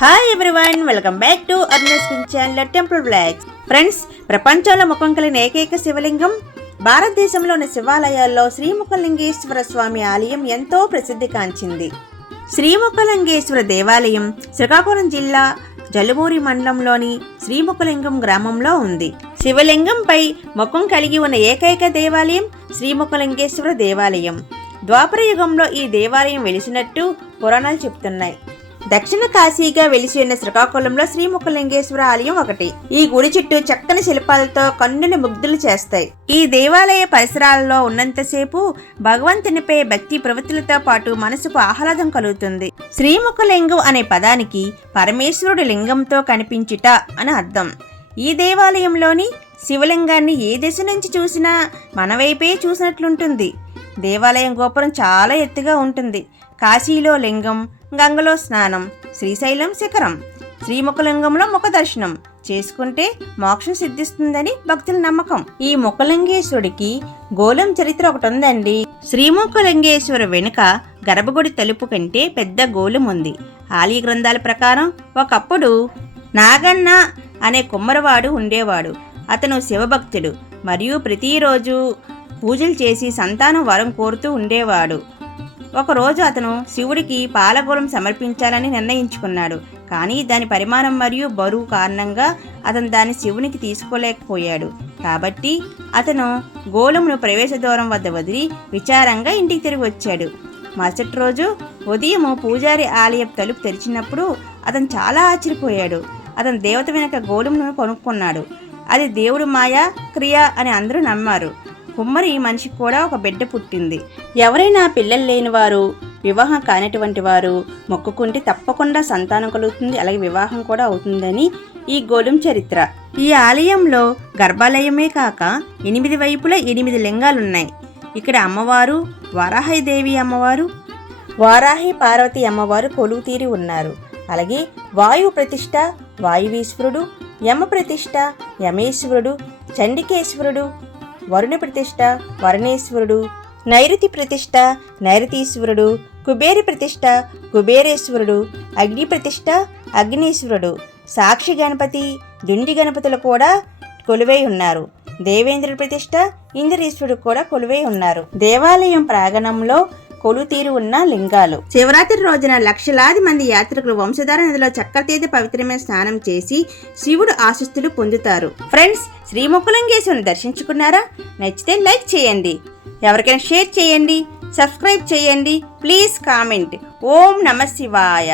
Hi everyone welcome back to అర్నస్ channel temple blogs friends ప్రపంచంలో ముఖం కలిగిన ఏకైక శివలింగం. భారతదేశంలోని శివాలయాల్లో శ్రీముఖలింగేశ్వర స్వామి ఆలయం ఎంతో ప్రసిద్ధి కాంచింది. శ్రీముఖలింగేశ్వర దేవాలయం శ్రీకాకుళం జిల్లా జలుమూరి మండలంలోని శ్రీముఖలింగం గ్రామంలో ఉంది. శివలింగంపై ముఖం కలిగి ఉన్న ఏకైక దేవాలయం శ్రీముఖలింగేశ్వర దేవాలయం. ద్వాపర యుగంలో ఈ దేవాలయం వెలిసినట్టు పురాణాలు చెప్తున్నాయి. దక్షిణ కాశీగా వెలిసి ఉన్న శ్రీకాకుళంలో శ్రీముఖలింగేశ్వర ఆలయం ఒకటి. ఈ గుడి చుట్టూ చక్కని శిల్పాలతో కన్నుని ముగ్ధులు చేస్తాయి. ఈ దేవాలయ పరిసరాలలో ఉన్నంతసేపు భగవంతునిపై భక్తి ప్రవృత్తులతో పాటు మనసుకు ఆహ్లాదం కలుగుతుంది. శ్రీముఖలింగం అనే పదానికి పరమేశ్వరుడి లింగంతో కనిపించుట అని అర్థం. ఈ దేవాలయంలోని శివలింగాన్ని ఏ దిశ నుంచి చూసినా మనవైపే చూసినట్లుంటుంది. దేవాలయం గోపురం చాలా ఎత్తుగా ఉంటుంది. కాశీలో లింగం గంగలో స్నానం శ్రీశైలం శిఖరం శ్రీముఖలింగంలో ముఖ దర్శనం చేసుకుంటే మోక్షం సిద్ధిస్తుందని భక్తుల నమ్మకం. ఈ ముఖలింగేశ్వరుడికి గోళం చరిత్ర ఒకటి ఉందండి శ్రీముఖలింగేశ్వర వెనుక గర్భగుడి తలుపు కంటే పెద్ద గోళం ఉంది. ఆలయ గ్రంథాల ప్రకారం ఒకప్పుడు నాగన్న అనే కుమ్మరవాడు ఉండేవాడు. అతను శివభక్తుడు. మరియు ప్రతిరోజు పూజలు చేసి సంతానం వరం కోరుతూ ఉండేవాడు. ఒకరోజు అతను శివుడికి పాలగోళం సమర్పించాలని నిర్ణయించుకున్నాడు. కానీ దాని పరిమాణం మరియు బరువు కారణంగా అతను దాన్ని శివునికి తీసుకోలేకపోయాడు. కాబట్టి అతను గోళమును ప్రవేశ దూరం వద్ద వదిలి విచారంగా ఇంటికి తిరిగి వచ్చాడు. మరుసటి రోజు ఉదయం పూజారి ఆలయం తలుపు తెరిచినప్పుడు అతను చాలా ఆశ్చర్యపోయాడు. అతను దేవత వెనక గోళమును కొనుక్కున్నాడు. అది దేవుడు మాయా క్రియ అని అందరూ నమ్మారు. కుమ్మరి మనిషికి కూడా ఒక బిడ్డ పుట్టింది. ఎవరైనా పిల్లలు లేని వారు వివాహం కానటువంటి వారు మొక్కుకుంటే తప్పకుండా సంతానం కలుగుతుంది అలాగే వివాహం కూడా అవుతుందని ఈ గోళం చరిత్ర. ఈ ఆలయంలో గర్భాలయమే కాక ఎనిమిది వైపులా ఎనిమిది లింగాలున్నాయి. ఇక్కడ అమ్మవారు వరాహదేవి అమ్మవారు వారాహి పార్వతి అమ్మవారు కొలువు తీరి ఉన్నారు. అలాగే వాయు ప్రతిష్ట వాయువీశ్వరుడు యమ ప్రతిష్ట యమేశ్వరుడు చండికేశ్వరుడు వరుణ ప్రతిష్ట వరుణేశ్వరుడు. నైరుతి ప్రతిష్ట నైరుతీశ్వరుడు. కుబేరి ప్రతిష్ట కుబేరేశ్వరుడు. అగ్ని ప్రతిష్ట అగ్నీశ్వరుడు. సాక్షి గణపతి దుండి గణపతులు కూడా కొలువై ఉన్నారు. దేవేంద్ర ప్రతిష్ట ఇంద్రీశ్వరుడు కూడా కొలువై ఉన్నారు. దేవాలయం ప్రాంగణంలో కొలుతీరు ఉన్న లింగాలు. శివరాత్రి రోజున లక్షలాది మంది యాత్రికులు వంశధార నదిలో చక్కతీర్థ పవిత్రమైన స్నానం చేసి శివుడు ఆశిస్తులు పొందుతారు. ఫ్రెండ్స్ శ్రీముఖలింగేశ్వరుని దర్శించుకున్నారా? నచ్చితే లైక్ చేయండి. ఎవరికైనా షేర్ చేయండి సబ్స్క్రైబ్ చేయండి. Please comment. ఓం నమ శివాయ.